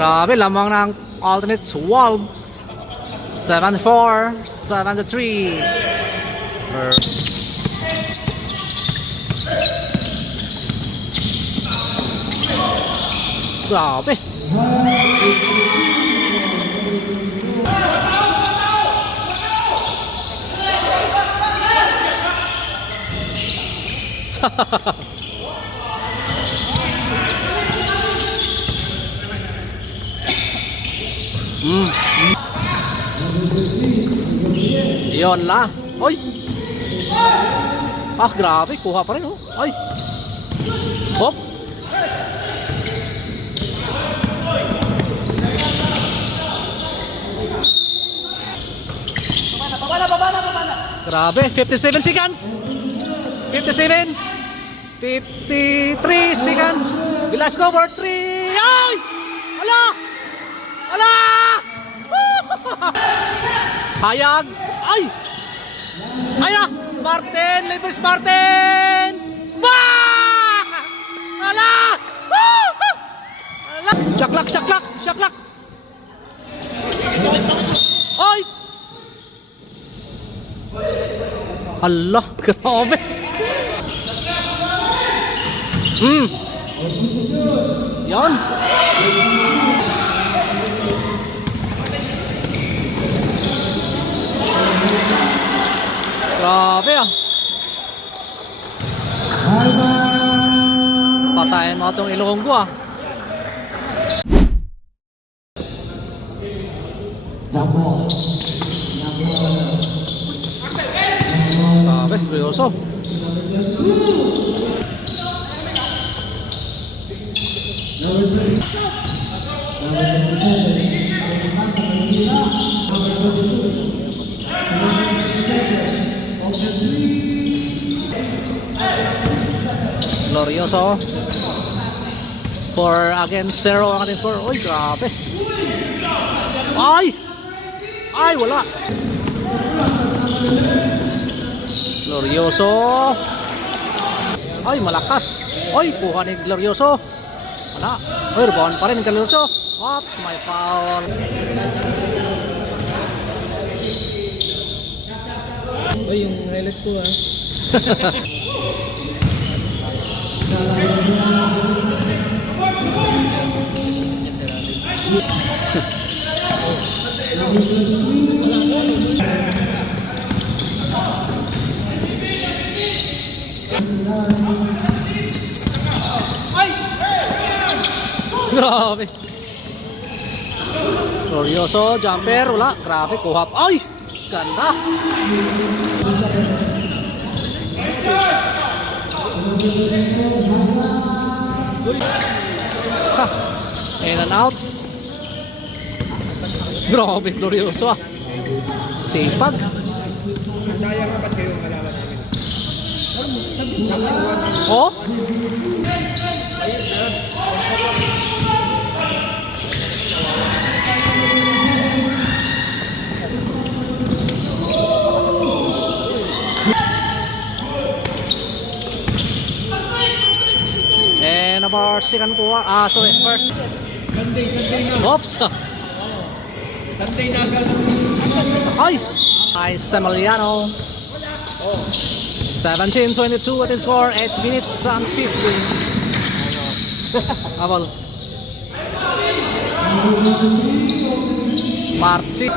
Grabe, lamang ng alternates Wolves. 74, 73. Grabe. Yun la. Oy. Ah, grabe, kuha pa rin oh. Oy. Hop. Grabe, 57 seconds. 57. 53 seconds. Velasco for 3. Ay! Ala! Ala! Hayag. Ay! Ay na! Martin! Libres Martin! Bah! Ala! Ala! Shaklak! Shaklak! Shaklak! Ay! Allah! Grabe! Yan! Grabe ah. Patayin mo itong Ilonggo ah. Grabe, seryoso. Glorioso 4 against 0 ang ating score. Uy, grabe. Ay! Ay, wala. Glorioso. Ay, malakas. Ay, kuha ni Glorioso. Wala. Ay, rebound pa rin ng Glorioso. Oops, my foul. Ay, yung highlight ko ah. Grabe. Glorioso, jumper, wala. Grabe, kuha. Ay! Ganda. Ha, in and out. Grabe, Glorioso ah. Sipag. Daya nga ba't kayo malaman namin? Oh? And about second kuha. Sorry, first. Sunday na. Oops. Sunday na agad. Ay! Ay, Samaliano. 17-22 at the score. 8 minutes and 15. Abal. Marci.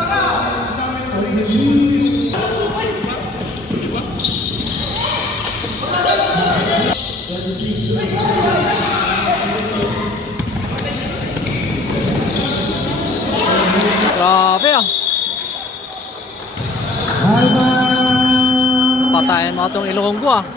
Grabe ah. Patayin mo itong Ilonggo ah.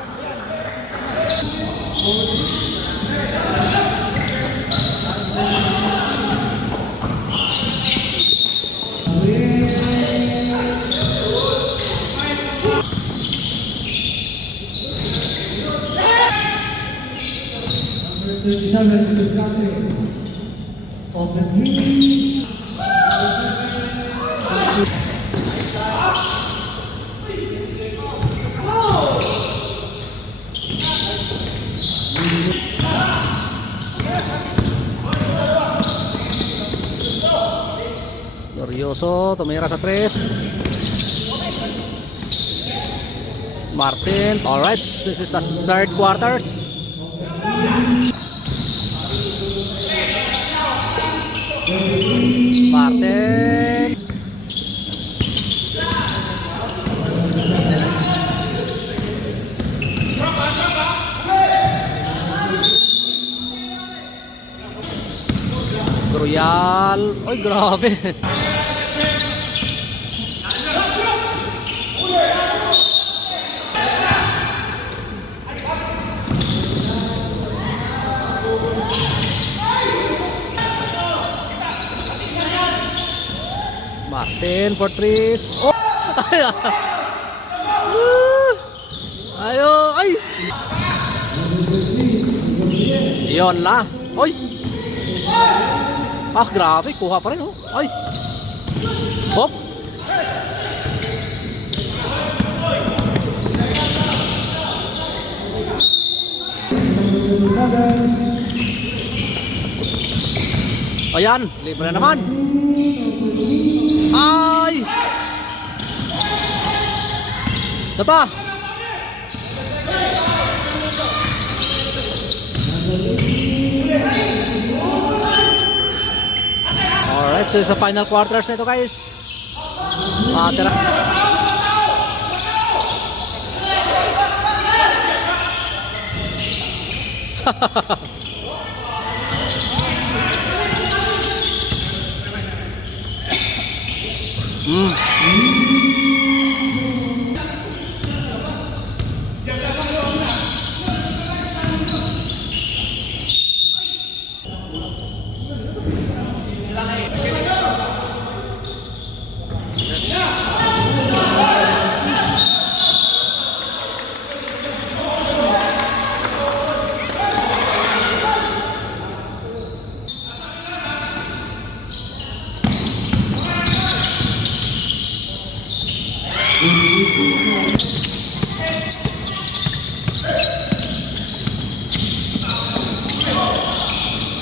Glorioso, tumira sa 3. Martin, alright, this is the third quarters. Martin. Royal. Ay, grabe. Martin for threes. Oh! Ayo, ay! Yon la. Oy! Ah, grabe. Kuha pa rin, oh. Ay! Hop! Ayan, libre na naman. Ay! Isa pa. Alright, so sa final quarters na ito, guys. Tira.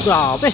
Grabe.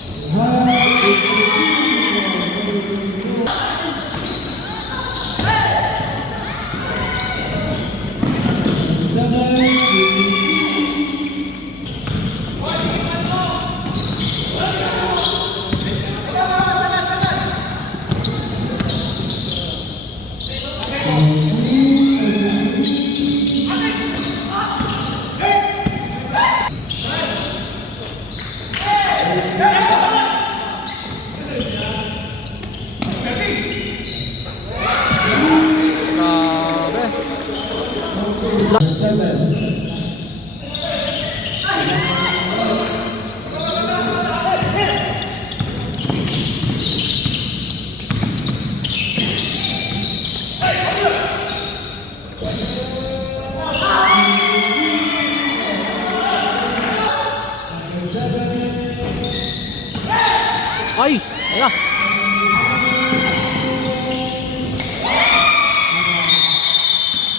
Ay, ayan.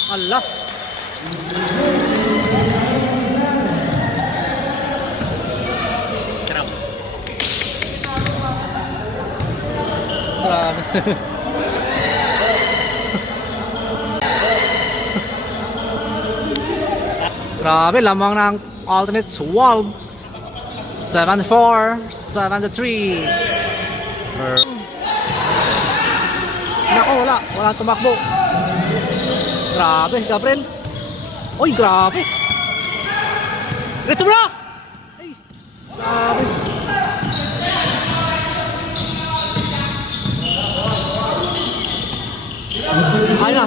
Allah. Grabe. Grabe, lamang ng alternate 12. 7-4, 7-3. Nako, wala tumakbo. Grabe, Gabriel. Oy, grabe. Let's go! Ay, grabe. Ay na.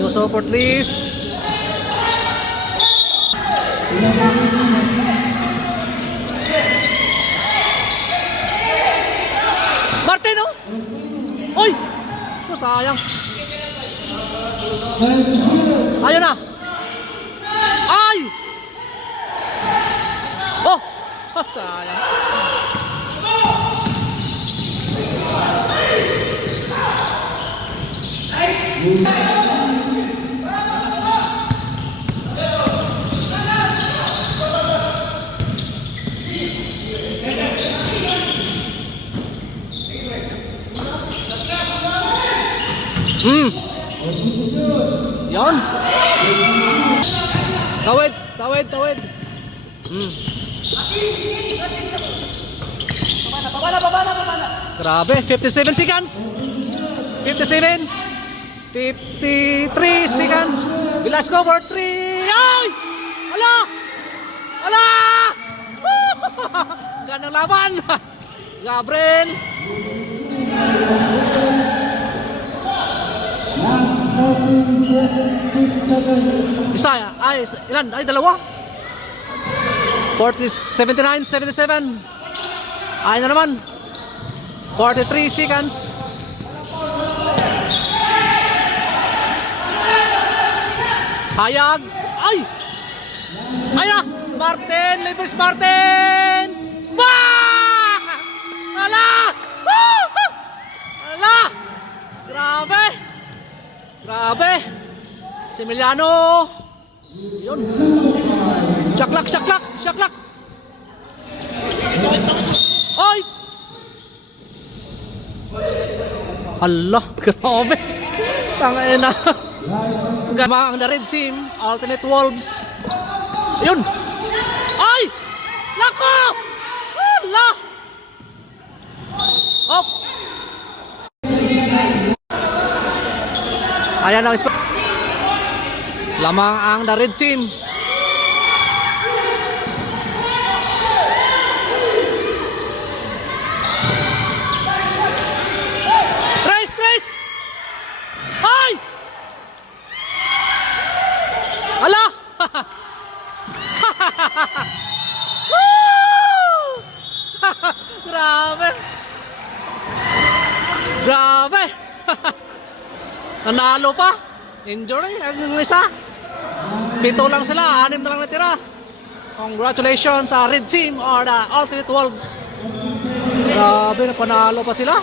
Yoso for threes. Martin, oh! Oy! Ito, sayang. Ayun na. Ay! Oh! Sayang. Yun. Tawid, tawid, tawid. Grabe, 57 seconds. 57. 53 seconds. Velasco for 3. Ay! Ala! Ala! Ganang laban. Gabriel. Isa, ay, ilan? Ay, dalawa. 79, 77. Ay na naman. 43 seconds. Hayag. Ay! Ay na! Martin! Libres Martin! Bah! Ala! Woo! Ala! Grabe! Grabe! Si Emiliano! Yun! Shaklak! Shaklak! Shaklak! Ay! Allah! Grabe! Tangay na! Ang the Red Team, Alternate Wolves. Yun! Ay! Lako! Allah! Oops! Ayan ang lamang ang the Red Team. Trace! Trace! Ay! Ala! Woo! Grabe! Grabe! Nanalo pa! Injury ang isa. 7 lang sila, 6 na lang natira. Congratulations sa Red Team or the Alternate Wolves. Grabe, napanalo pa sila.